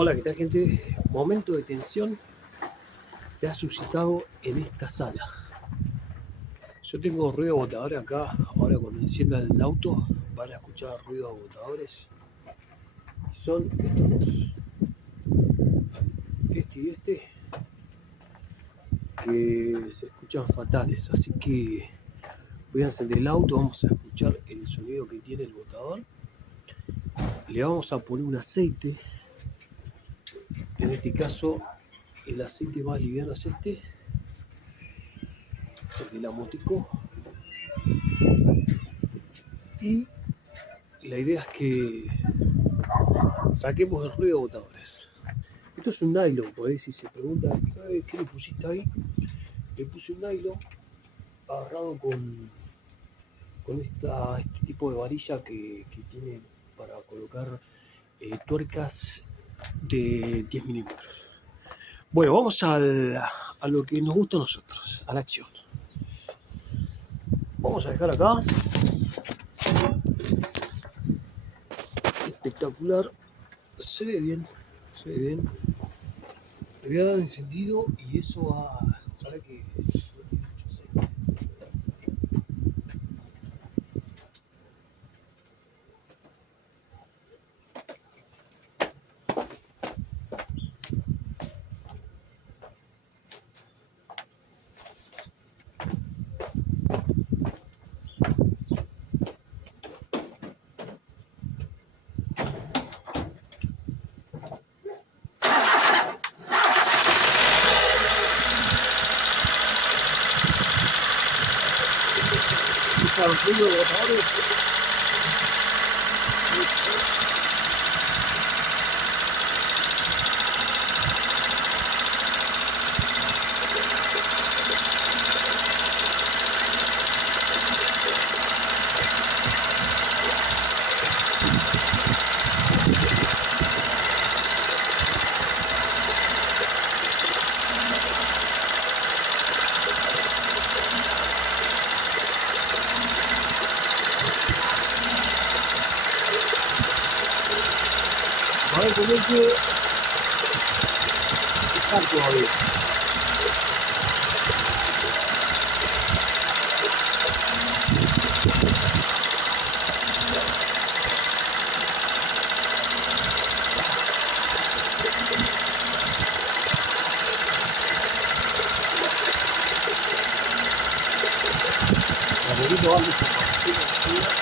Hola, ¿qué tal, gente? Momento de tensión se ha suscitado en esta sala. Yo tengo ruido de botadores acá. Ahora cuando encienda el auto van a escuchar ruido de botadores. Y son estos dos. Este y este. Que se escuchan fatales. Así que voy a encender el auto. Vamos a escuchar el sonido que tiene el botador. Le vamos a poner un aceite. En este caso el aceite más liviano es este. El de la motico. Y la idea es que saquemos el ruido de botadores. Esto es un nylon, por ahí si se preguntan ¿qué le pusiste ahí? Le puse un nylon agarrado con este tipo de varilla que tiene para colocar tuercas de 10 milímetros. Bueno, vamos a lo que nos gusta a nosotros, a la acción. Vamos a dejar acá. Espectacular. Se ve bien, se ve bien. Le voy a dar encendido y eso va. Ojalá que. Los ruidos de botadores. A ver, tener que estar todavía. Un poquito antes de partir.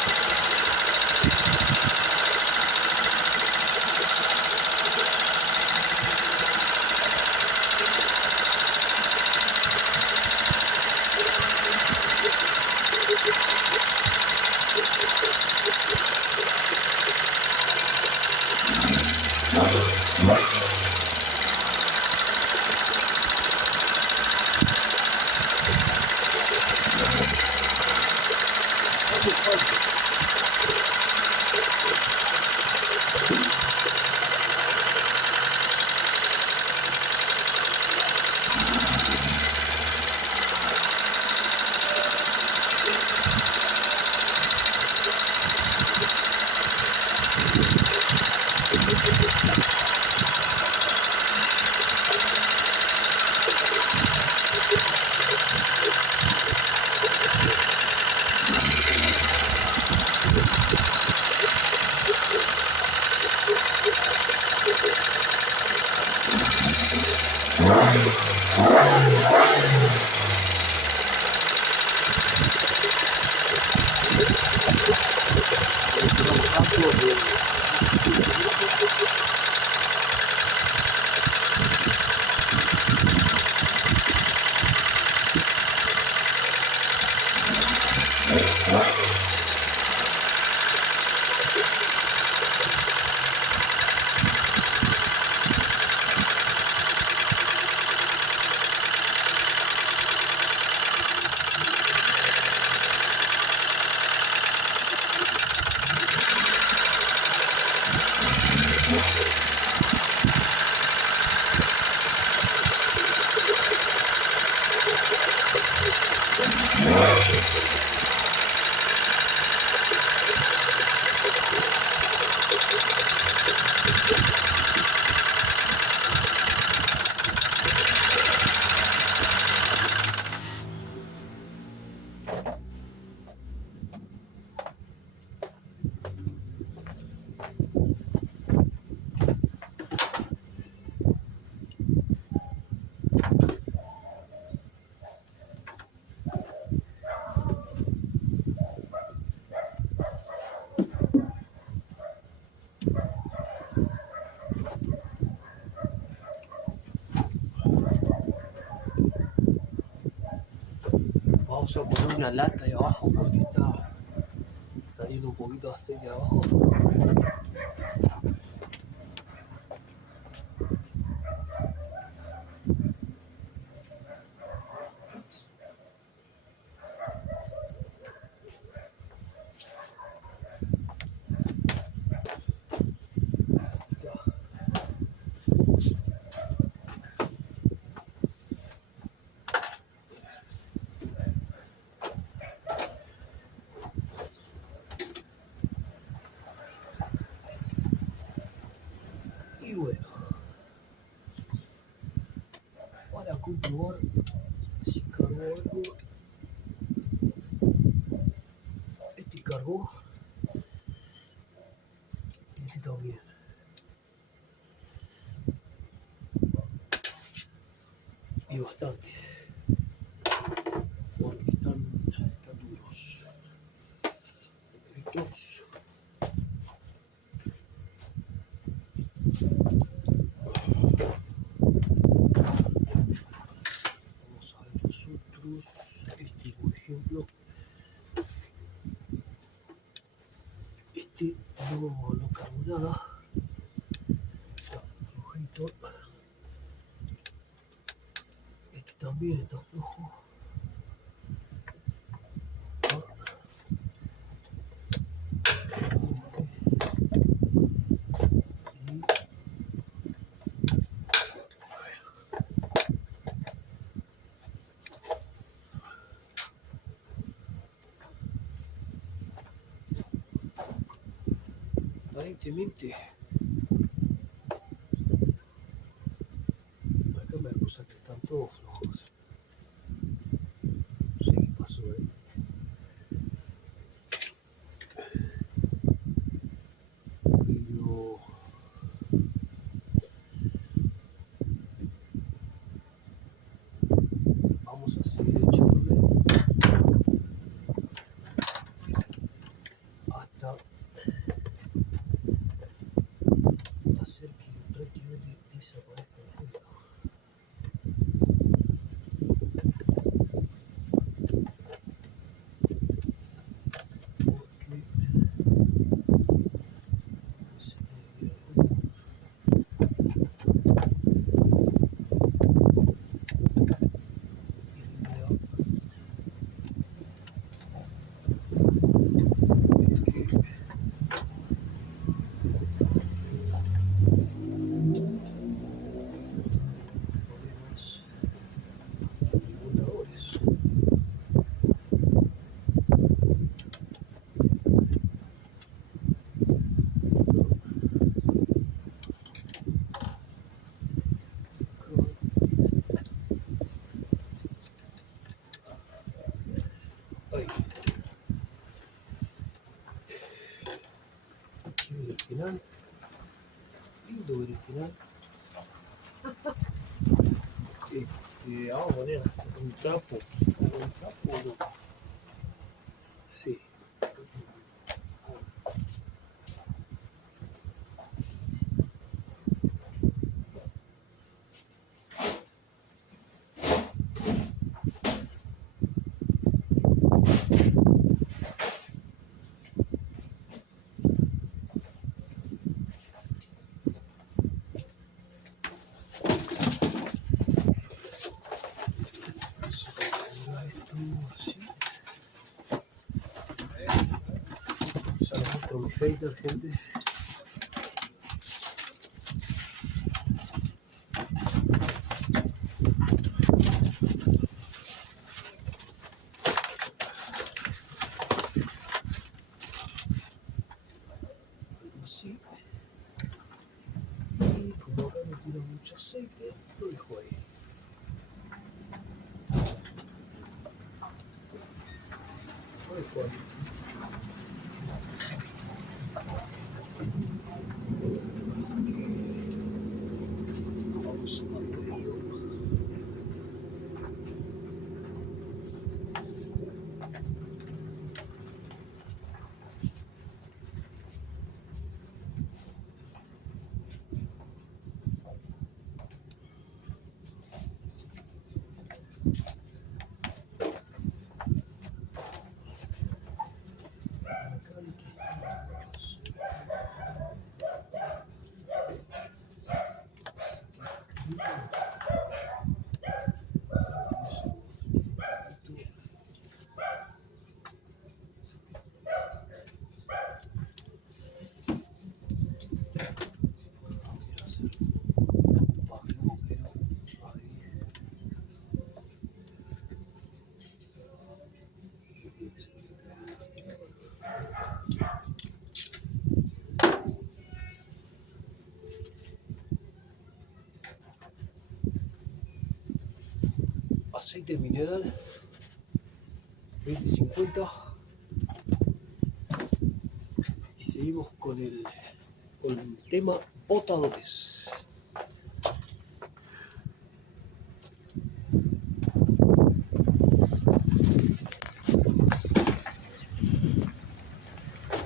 Vamos a poner una lata ahí abajo porque está saliendo un poquito de aceite abajo. Y bueno, para comprobar si cargó algo, este cargó, este también. Y bastante, porque están duros. Estos vamos a ver los otros. Este, por ejemplo, este no cargó nada, está flojito. Este también está flojo. Aparentemente, acá me acusan que están todos flojos. No sé qué pasó, pero vamos a seguir echándole hasta hacer que prácticamente desaparezca el ruido. Porque se me problemas divulgadores. Ay, qué original, lindo original. Vamos a poner un trapo. ¿Un trapo o no? Sí. Esto así. Ya lo muestro mi fader, gente. Así. Y como acá no tira mucho aceite, lo dejo ahí. Lo dejo ahí. Así que vamos a ello. aceite mineral 2050 y seguimos con el tema botadores.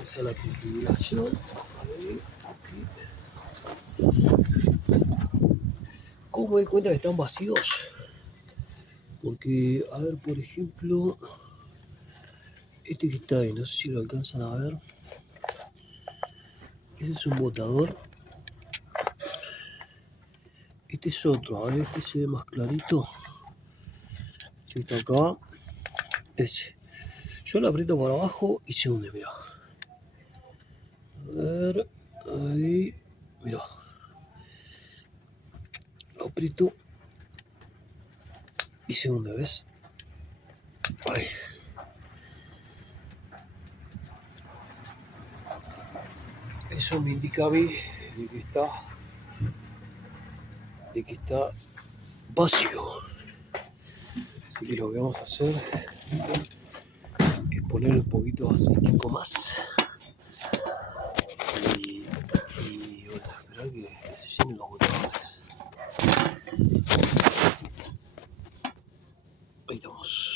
Esa es la configuración. ¿Cómo me doy cuenta que están vacíos? Porque, a ver, por ejemplo, este que está ahí, no sé si lo alcanzan a ver. Ese es un botador. Este es otro, a ver, este se ve más clarito. Este está acá. Ese. Yo lo aprieto por abajo y se hunde, mira. A ver, ahí, mira. Lo aprieto y se hunde, ¿ves? Ahí. Eso me indica a mí de que está vacío. Así que lo que vamos a hacer es poner un poquito de aceitico más. Y bueno, esperar que se llenen los botadores. Ahí estamos.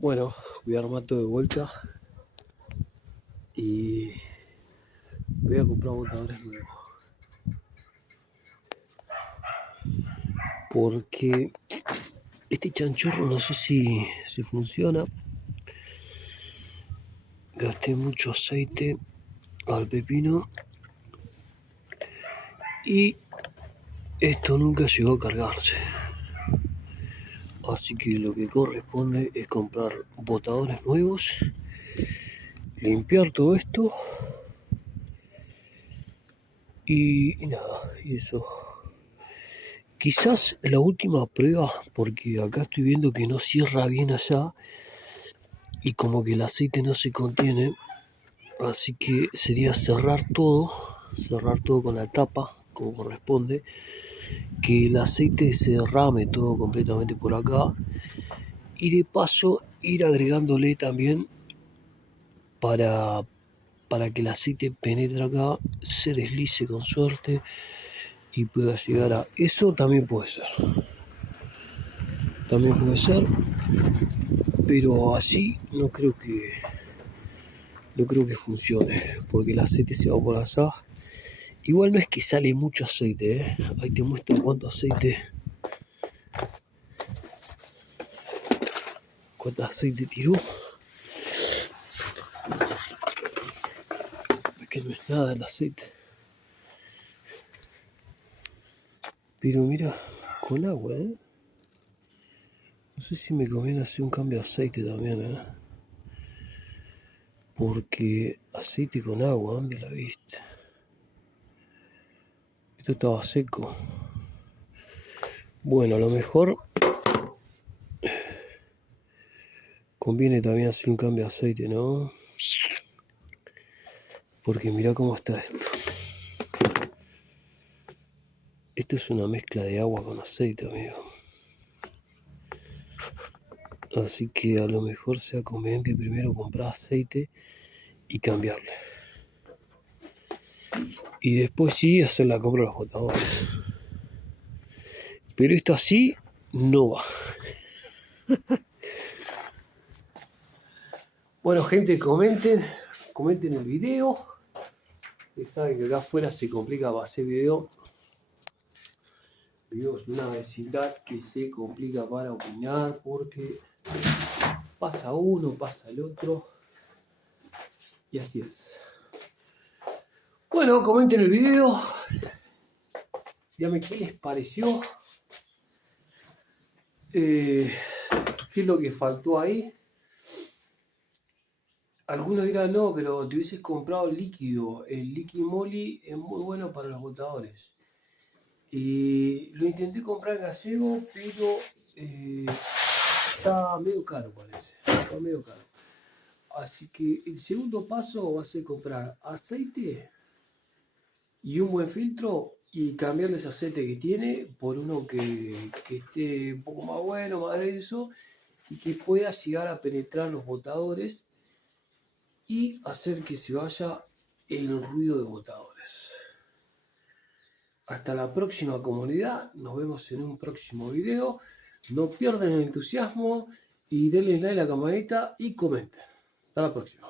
Bueno, voy armando de vuelta. y voy a comprar botadores nuevos. Porque este chanchorro no sé si funciona. Gasté mucho aceite al pepino y esto nunca llegó a cargarse. Así que lo que corresponde es comprar botadores nuevos, limpiar todo esto y nada, y eso. Quizás la última prueba, porque acá estoy viendo que no cierra bien allá y como que el aceite no se contiene, así que sería cerrar todo con la tapa como corresponde, que el aceite se derrame todo completamente por acá y de paso ir agregándole también para que el aceite penetre acá, se deslice con suerte y pueda llegar a... Eso también puede ser, pero así no creo que funcione, porque el aceite se va por allá. Igual no es que sale mucho aceite, ¿eh? Ahí te muestro cuánto aceite tiró. Es que no es nada el aceite. Pero mira, con agua, ¿eh? No sé si me conviene hacer un cambio de aceite también, ¿eh? Porque aceite con agua, ¿dónde la viste? Esto estaba seco. Bueno, a lo mejor conviene también hacer un cambio de aceite, ¿no? Porque mira cómo está esto. Esto es una mezcla de agua con aceite, amigo. Así que a lo mejor sea conveniente primero comprar aceite y cambiarle. Y después sí hacer la compra de los botadores. Pero esto así no va. Bueno, gente, comenten el video. Ya saben que acá afuera se complica para hacer video. Vivimos en una vecindad que se complica para opinar porque pasa uno, pasa el otro. Y así es. Bueno, comenten el video. Díganme qué les pareció. ¿Qué es lo que faltó ahí? Algunos dirán, no, pero te hubieses comprado el líquido. El Liqui Moly es muy bueno para los botadores. Y lo intenté comprar gallego, pero está medio caro, parece. Está medio caro. Así que el segundo paso va a ser comprar aceite y un buen filtro y cambiarle ese aceite que tiene por uno que esté un poco más bueno, más denso y que pueda llegar a penetrar los botadores y hacer que se vaya el ruido de botadores. Hasta la próxima, comunidad. Nos vemos en un próximo video. No pierdan el entusiasmo y denle like a la campanita y comenten. Hasta la próxima.